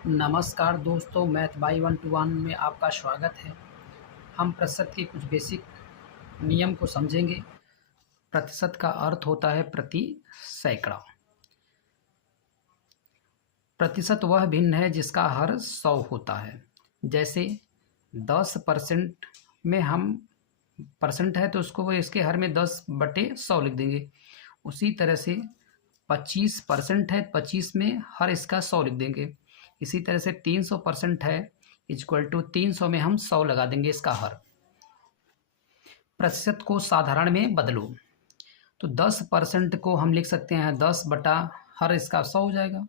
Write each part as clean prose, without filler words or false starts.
नमस्कार दोस्तों, math by 1 to 1 में आपका स्वागत है। हम प्रतिशत के कुछ बेसिक नियम को समझेंगे। प्रतिशत का अर्थ होता है प्रति सैकड़ा। प्रतिशत वह भिन्न है जिसका हर 100 होता है। जैसे 10% में हम परसेंट है तो उसको वो इसके हर में 10/100 लिख देंगे। उसी तरह से 25% है, 25 में हर इसका 100 लिख देंगे। इसी तरह से 300% है इक्वल टू 300 में हम 100 लगा देंगे इसका हर। प्रतिशत को साधारण में बदलो तो 10% को हम लिख सकते हैं 10 बटा हर इसका 100 हो जाएगा,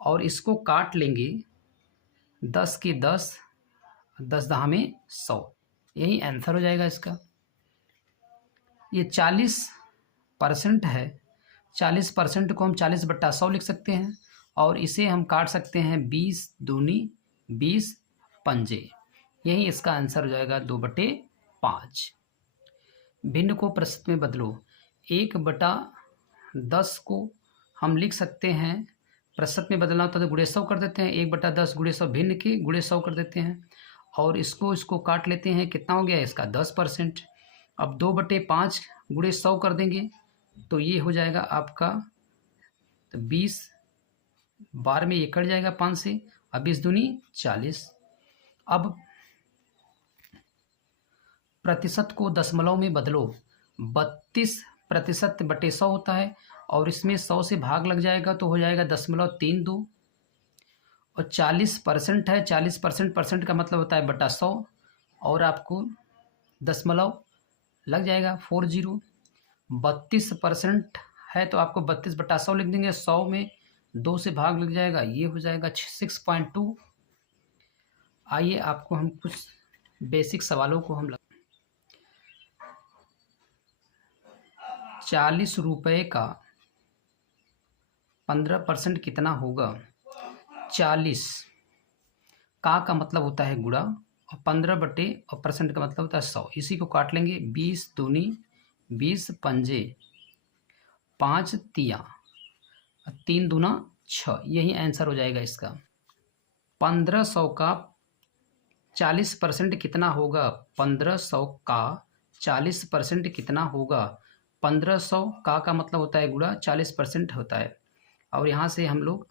और इसको काट लेंगे 10 के 10, 10 दहा में 100, यही आंसर हो जाएगा इसका। ये 40% है, 40% को हम 40/100 लिख सकते हैं, और इसे हम काट सकते हैं 20 दूनी 20 पंजे, यही इसका आंसर हो जाएगा 2/5। भिन्न को प्रतिशत में बदलो 1/10 को हम लिख सकते हैं, प्रतिशत में बदलना होता है तो गुणे 100 कर देते हैं, 1/10 गुणे 100 भिन्न के गुणे 100 कर देते हैं, और इसको काट लेते हैं। कितना हो गया इसका 10%। अब 2/5 गुणे 100 कर देंगे तो ये हो जाएगा आपका, तो 20 12 में ये कट जाएगा 5 से, अब 20 दूनी 40। अब प्रतिशत को दशमलव में बदलो 32%/100 होता है, और इसमें 100 से भाग लग जाएगा तो हो जाएगा 0.32। और 40% है, 40% का मतलब होता है बटा 100, और आपको दशमलव लग जाएगा 40। 32% है तो आपको 32/100 लिख देंगे, 100 में 2 से भाग लग जाएगा, ये हो जाएगा 6.2। आइए आपको हम कुछ बेसिक सवालों को हम 40 रुपये का 15% कितना होगा। 40 का मतलब होता है गुणा, और 15 और परसेंट का मतलब होता है 100। इसी को काट लेंगे, 20 दूनी 20 पंजे, 5 तिया, 3 दूना 6, यही आंसर हो जाएगा इसका। 1500 का 40% कितना होगा। 1500 का 40% कितना होगा। 1500 का मतलब होता है गुणा, 40% होता है, और यहाँ से हम लोग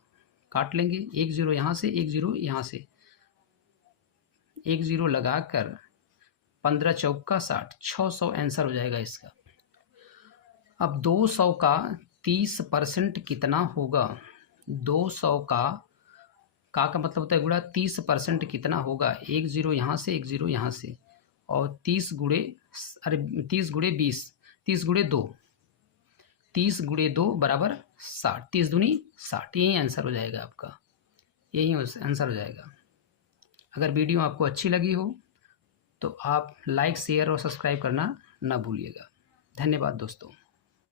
काट लेंगे, 1 0 यहाँ से, 1 0 यहाँ से, 1 0 लगाकर 15 चौका 60, 600 आंसर हो जाएगा इसका। अब 200 का 30% कितना होगा। 200 का मतलब होता है गुणा, 30% कितना होगा। 1 0 यहाँ से, 1 0 यहाँ से, और 30 गुणे 20, 30 गुणे 2, 30 गुणे 2 बराबर 60, 30 दूनी 60, यही आंसर हो जाएगा आपका, यही आंसर हो जाएगा। अगर वीडियो आपको अच्छी लगी हो तो आप लाइक, शेयर और सब्सक्राइब करना ना भूलिएगा। धन्यवाद दोस्तों।